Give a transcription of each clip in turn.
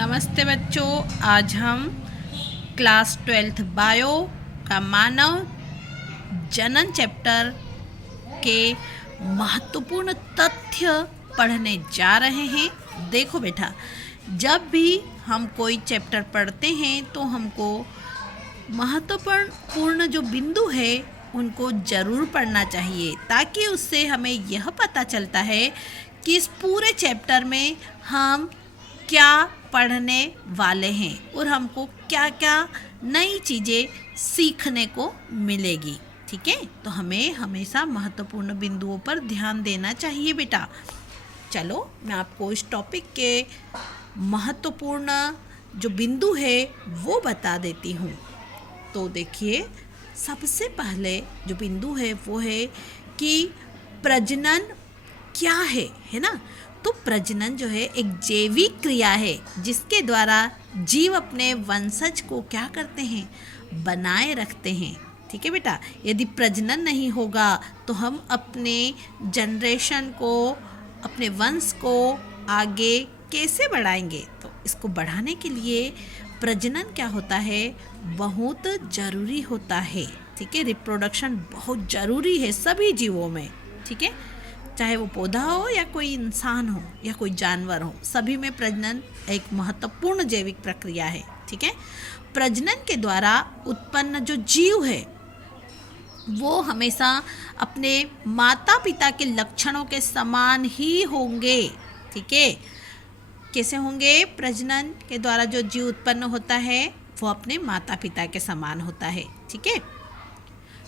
नमस्ते बच्चों, आज हम क्लास 12th बायो का मानव जनन चैप्टर के महत्वपूर्ण तथ्य पढ़ने जा रहे हैं। देखो बेटा, जब भी हम कोई चैप्टर पढ़ते हैं तो हमको महत्वपूर्ण जो बिंदु है उनको ज़रूर पढ़ना चाहिए, ताकि उससे हमें यह पता चलता है कि इस पूरे चैप्टर में हम क्या पढ़ने वाले हैं और हमको क्या क्या नई चीज़ें सीखने को मिलेगी। ठीक है, तो हमें हमेशा महत्वपूर्ण बिंदुओं पर ध्यान देना चाहिए बेटा। चलो मैं आपको इस टॉपिक के महत्वपूर्ण जो बिंदु है वो बता देती हूँ। तो देखिए, सबसे पहले जो बिंदु है वो है कि प्रजनन क्या है ना। तो प्रजनन जो है एक जैविक क्रिया है जिसके द्वारा जीव अपने वंशज को क्या करते हैं, बनाए रखते हैं। ठीक है बेटा, यदि प्रजनन नहीं होगा तो हम अपने जनरेशन को, अपने वंश को आगे कैसे बढ़ाएंगे। तो इसको बढ़ाने के लिए प्रजनन क्या होता है, बहुत ज़रूरी होता है। ठीक है, रिप्रोडक्शन बहुत ज़रूरी है सभी जीवों में। ठीक है, चाहे वो पौधा हो या कोई इंसान हो या कोई जानवर हो, सभी में प्रजनन एक महत्वपूर्ण जैविक प्रक्रिया है। ठीक है, प्रजनन के द्वारा उत्पन्न जो जीव है वो हमेशा अपने माता पिता के लक्षणों के समान ही होंगे। ठीक है, कैसे होंगे? प्रजनन के द्वारा जो जीव उत्पन्न होता है वो अपने माता पिता के समान होता है। ठीक है,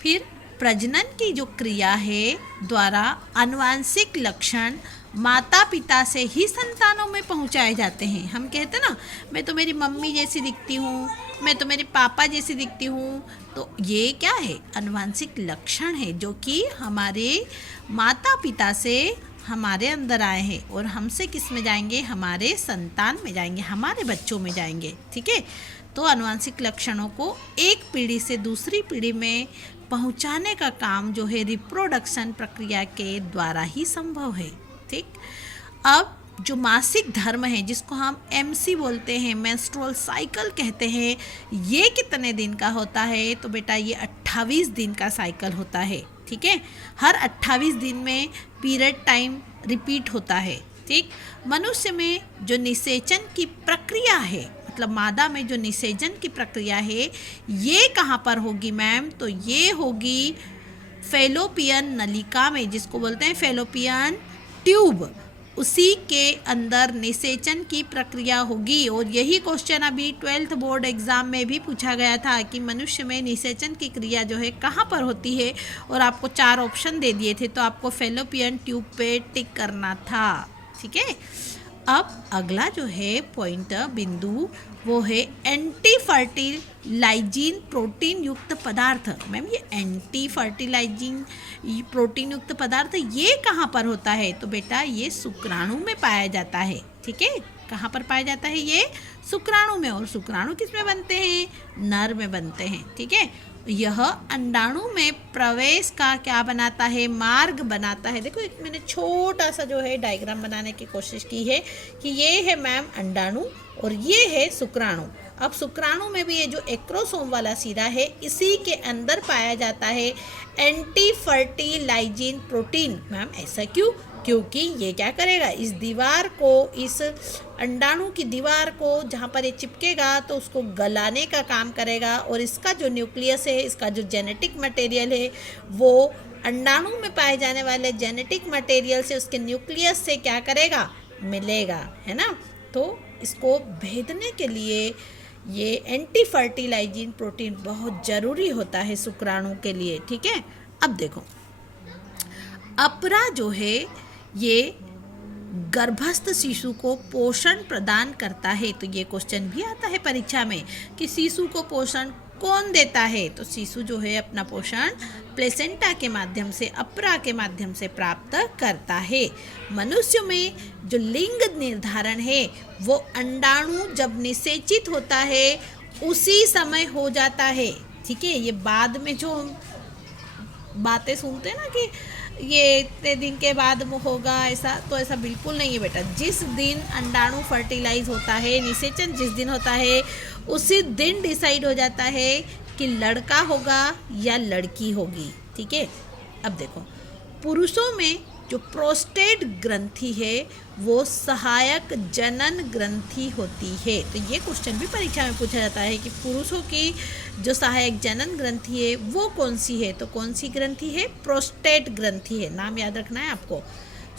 फिर प्रजनन की जो क्रिया है द्वारा आनुवांशिक लक्षण माता पिता से ही संतानों में पहुंचाए जाते हैं। हम कहते ना, मैं तो मेरी मम्मी जैसी दिखती हूँ, मैं तो मेरे पापा जैसी दिखती हूँ। तो ये क्या है? आनुवांशिक लक्षण है जो कि हमारे माता पिता से हमारे अंदर आए हैं और हमसे किस में जाएंगे? हमारे संतान में जाएंगे, हमारे बच्चों में जाएंगे। ठीक है, तो आनुवांशिक लक्षणों को एक पीढ़ी से दूसरी पीढ़ी में पहुंचाने का काम जो है रिप्रोडक्शन प्रक्रिया के द्वारा ही संभव है। ठीक, अब जो मासिक धर्म है जिसको हम एमसी बोलते हैं, मेंस्ट्रुअल साइकिल कहते हैं, ये कितने दिन का होता है? तो बेटा ये 28 दिन का साइकिल होता है। ठीक है, हर 28 दिन में पीरियड टाइम रिपीट होता है। ठीक, मनुष्य में जो निषेचन की प्रक्रिया है, मतलब मादा में जो निषेचन की प्रक्रिया है, ये कहाँ पर होगी मैम? तो ये होगी फैलोपियन नलिका में, जिसको बोलते हैं फैलोपियन ट्यूब, उसी के अंदर निषेचन की प्रक्रिया होगी। और यही क्वेश्चन अभी 12th बोर्ड एग्ज़ाम में भी पूछा गया था कि मनुष्य में निषेचन की क्रिया जो है कहाँ पर होती है, और आपको 4 ऑप्शन दे दिए थे, तो आपको फैलोपियन ट्यूब पे टिक करना था। ठीक है, अब अगला जो है पॉइंट बिंदु वो है एंटी फर्टिलाइजिंग प्रोटीन युक्त पदार्थ। मैम ये एंटी फर्टिलाइजिंग प्रोटीन युक्त पदार्थ ये कहाँ पर होता है? तो बेटा ये शुक्राणु में पाया जाता है। ठीक है, कहाँ पर पाया जाता है? ये शुक्राणु में। और शुक्राणु किस में बनते हैं? नर में बनते हैं। ठीक है, यह अंडाणु में प्रवेश का क्या बनाता है? मार्ग बनाता है। देखो, एक मैंने छोटा सा जो है डायग्राम बनाने की कोशिश की है कि ये है मैम अंडाणु और ये है शुक्राणु। अब शुक्राणु में भी ये जो एक्रोसोम वाला सिरा है, इसी के अंदर पाया जाता है एंटी फर्टिलाइजिंग प्रोटीन। मैम ऐसा क्यों? क्योंकि ये क्या करेगा? इस दीवार को, इस अंडाणु की दीवार को जहाँ पर ये चिपकेगा तो उसको गलाने का काम करेगा, और इसका जो न्यूक्लियस है, इसका जो जेनेटिक मटेरियल है, वो अंडाणु में पाए जाने वाले जेनेटिक मटेरियल से, उसके न्यूक्लियस से क्या करेगा? मिलेगा, है ना। तो इसको भेदने के लिए ये एंटी फर्टिलाइजिंग प्रोटीन बहुत ज़रूरी होता है शुक्राणु के लिए। ठीक है, अब देखो, अपरा जो है ये गर्भस्थ शिशु को पोषण प्रदान करता है। तो ये क्वेश्चन भी आता है परीक्षा में कि शिशु को पोषण कौन देता है? तो शिशु जो है अपना पोषण प्लेसेंटा के माध्यम से, अपरा के माध्यम से प्राप्त करता है। मनुष्य में जो लिंग निर्धारण है वो अंडाणु जब निषेचित होता है उसी समय हो जाता है। ठीक है, ये बाद में जो बातें सुनते हैं ना कि ये इतने दिन के बाद वो होगा, ऐसा तो ऐसा बिल्कुल नहीं है बेटा। जिस दिन अंडाणु फर्टिलाइज होता है, निषेचन जिस दिन होता है, उसी दिन डिसाइड हो जाता है कि लड़का होगा या लड़की होगी। ठीक है, अब देखो पुरुषों में जो प्रोस्टेट ग्रंथि है वो सहायक जनन ग्रंथि होती है। तो ये क्वेश्चन भी परीक्षा में पूछा जाता है कि पुरुषों की जो सहायक जनन ग्रंथि है वो कौन सी है। तो कौन सी ग्रंथि है? प्रोस्टेट ग्रंथि है, नाम याद रखना है आपको।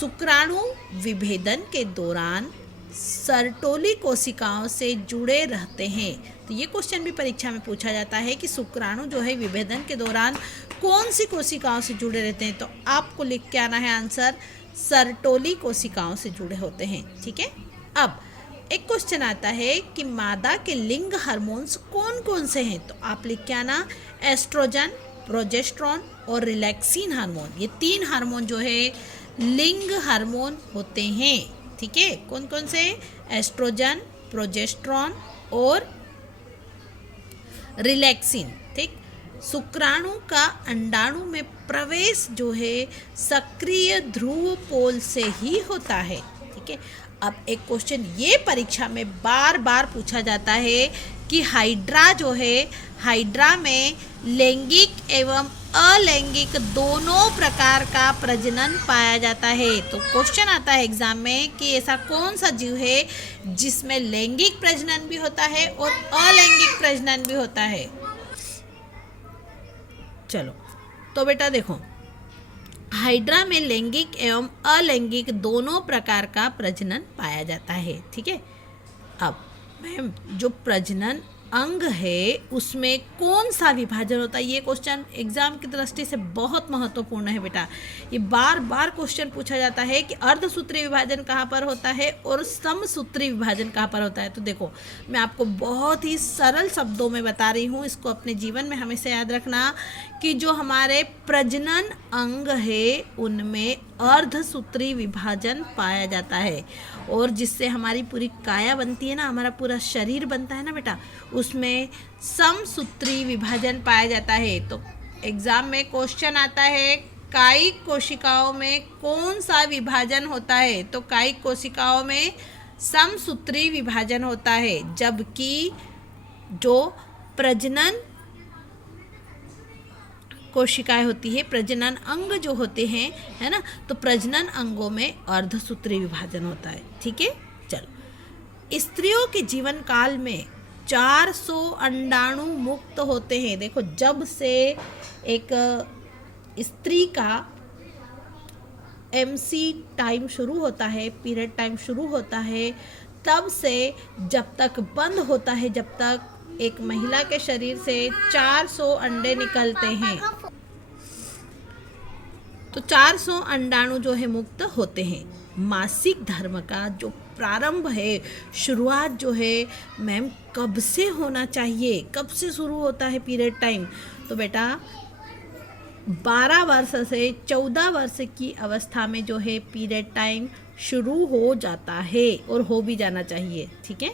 शुक्राणु विभेदन के दौरान सर्टोली कोशिकाओं से जुड़े रहते हैं। तो ये क्वेश्चन भी परीक्षा में पूछा जाता है कि शुक्राणु जो है विभेदन के दौरान कौन सी कोशिकाओं से जुड़े रहते हैं। तो आपको लिख के आना है आंसर, सर्टोली कोशिकाओं से जुड़े होते हैं। ठीक है, अब एक क्वेश्चन आता है कि मादा के लिंग हार्मोन्स कौन कौन से हैं। तो आप लिख के आना एस्ट्रोजन, प्रोजेस्टेरॉन और रिलैक्सिन हार्मोन। ये 3 हार्मोन जो है लिंग हार्मोन होते हैं। ठीक है, कौन कौन से? एस्ट्रोजन, प्रोजेस्टेरॉन और रिलैक्सिन। ठीक, शुक्राणु का अंडाणु में प्रवेश जो है सक्रिय ध्रुव पोल से ही होता है। ठीक है, अब एक क्वेश्चन ये परीक्षा में बार बार पूछा जाता है कि हाइड्रा जो है, हाइड्रा में लैंगिक एवं अलैंगिक दोनों प्रकार का प्रजनन पाया जाता है। तो क्वेश्चन आता है एग्जाम में कि ऐसा कौन सा जीव है जिसमें लैंगिक प्रजनन भी होता है और अलैंगिक प्रजनन भी होता है। चलो तो बेटा देखो, हाइड्रा में लैंगिक एवं अलैंगिक दोनों प्रकार का प्रजनन पाया जाता है। ठीक है, अब मैम जो प्रजनन अंग है उसमें कौन सा विभाजन होता है, ये क्वेश्चन एग्जाम की दृष्टि से बहुत महत्वपूर्ण है बेटा। ये बार बार क्वेश्चन पूछा जाता है कि अर्धसूत्री विभाजन कहाँ पर होता है और समसूत्री विभाजन कहाँ पर होता है। तो देखो मैं आपको बहुत ही सरल शब्दों में बता रही हूँ, इसको अपने जीवन में हमेशा याद रखना कि जो हमारे प्रजनन अंग है उनमें अर्धसूत्री विभाजन पाया जाता है, और जिससे हमारी पूरी काया बनती है ना, हमारा पूरा शरीर बनता है ना बेटा, उसमें समसूत्री विभाजन पाया जाता है। तो एग्जाम में क्वेश्चन आता है कायिक कोशिकाओं में कौन सा विभाजन होता है। तो कायिक कोशिकाओं में समसूत्री विभाजन होता है, जबकि जो प्रजनन कोशिकाएं होती है, प्रजनन अंग जो होते हैं, है ना, तो प्रजनन अंगों में अर्धसूत्री विभाजन होता है। ठीक है, चलो स्त्रियों के जीवन काल में 400 अंडाणु मुक्त होते हैं। देखो जब से एक स्त्री का एमसी टाइम शुरू होता है, पीरियड टाइम शुरू होता है, तब से जब तक बंद होता है, जब तक एक महिला के शरीर से 400 अंडे निकलते हैं, तो 400 अंडाणु जो है मुक्त होते हैं। मासिक धर्म का जो प्रारंभ है, शुरुआत जो है मैम कब से होना चाहिए, कब से शुरू होता है पीरियड टाइम? तो बेटा 12 वर्ष से 14 वर्ष की अवस्था में जो है पीरियड टाइम शुरू हो जाता है, और हो भी जाना चाहिए। ठीक है,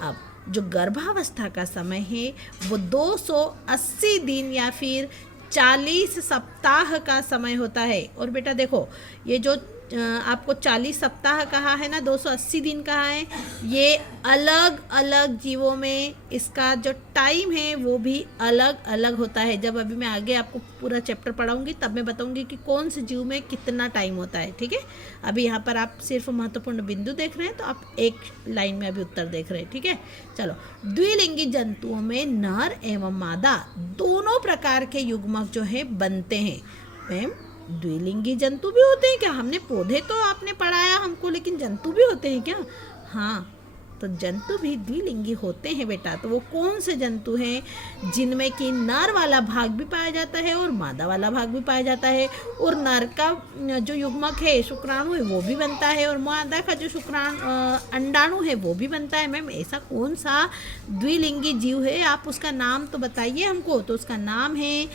अब जो गर्भावस्था का समय है वो 280 दिन या फिर 40 सप्ताह का समय होता है। और बेटा देखो ये जो आपको 40 सप्ताह कहा है ना, 280 दिन कहा है, ये अलग अलग जीवों में इसका जो टाइम है वो भी अलग अलग होता है। जब अभी मैं आगे आपको पूरा चैप्टर पढ़ाऊंगी तब मैं बताऊंगी कि कौन से जीव में कितना टाइम होता है। ठीक है, अभी यहाँ पर आप सिर्फ महत्वपूर्ण बिंदु देख रहे हैं, तो आप एक लाइन में अभी उत्तर देख रहे हैं। ठीक है, चलो द्विलिंगी जंतुओं में नर एवं मादा दोनों प्रकार के युग्मक जो है बनते हैं। मैम द्विलिंगी जंतु भी होते हैं क्या? हमने पौधे तो आपने पढ़ाया हमको, लेकिन जंतु भी होते हैं क्या? हाँ, तो जंतु भी द्विलिंगी होते हैं बेटा। तो वो कौन से जंतु हैं जिनमें कि नर वाला भाग भी पाया जाता है और मादा वाला भाग भी पाया जाता है, और नर का जो युग्मक है शुक्राणु है वो भी बनता है, और मादा का जो अंडाणु है वो भी बनता है। मैम ऐसा कौन सा द्विलिंगी जीव है, आप उसका नाम तो बताइए हमको। तो उसका नाम है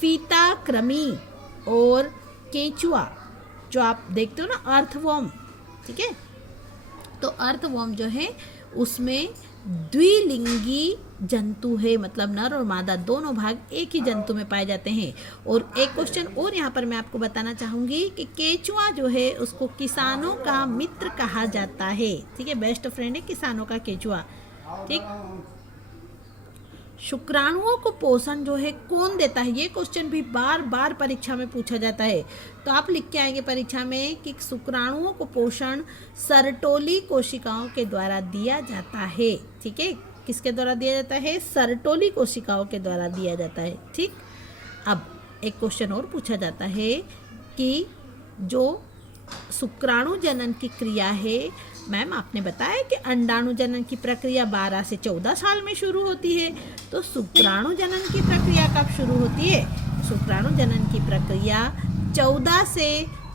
फीताकृमि और केंचुआ, जो आप देखते हो ना अर्थवॉर्म। ठीक है, तो अर्थवॉर्म जो है उसमें द्विलिंगी जंतु है, मतलब नर और मादा दोनों भाग एक ही जंतु में पाए जाते हैं। और एक क्वेश्चन और यहाँ पर मैं आपको बताना चाहूँगी कि केचुआ जो है उसको किसानों का मित्र कहा जाता है। ठीक है, बेस्ट फ्रेंड है किसानों का केचुआ। ठीक, शुक्राणुओं को पोषण जो है कौन देता है, ये क्वेश्चन भी बार बार परीक्षा में पूछा जाता है। तो आप लिख के आएंगे परीक्षा में कि शुक्राणुओं को पोषण सरटोली कोशिकाओं के द्वारा दिया जाता है। ठीक है, किसके द्वारा दिया जाता है? सरटोली कोशिकाओं के द्वारा दिया जाता है। ठीक, अब एक क्वेश्चन और पूछा जाता है कि जो शुक्राणु जनन की क्रिया है, मैम आपने बताया कि अंडाणु जनन की प्रक्रिया 12 से 14 साल में शुरू होती है, तो शुक्राणु जनन की प्रक्रिया कब शुरू होती है? शुक्राणु जनन की प्रक्रिया 14 से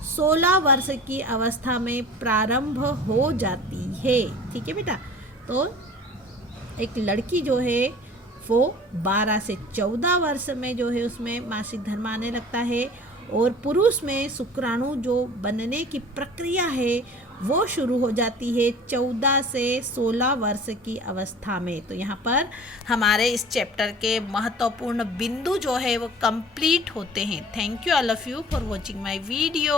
16 वर्ष की अवस्था में प्रारंभ हो जाती है। ठीक है बेटा, तो एक लड़की जो है वो 12 से 14 वर्ष में जो है उसमें मासिक धर्म आने लगता है, और पुरुष में शुक्राणु जो बनने की प्रक्रिया है वो शुरू हो जाती है 14 से 16 वर्ष की अवस्था में। तो यहाँ पर हमारे इस चैप्टर के महत्वपूर्ण बिंदु जो है वो कंप्लीट होते हैं। Thank you all of you for watching my video.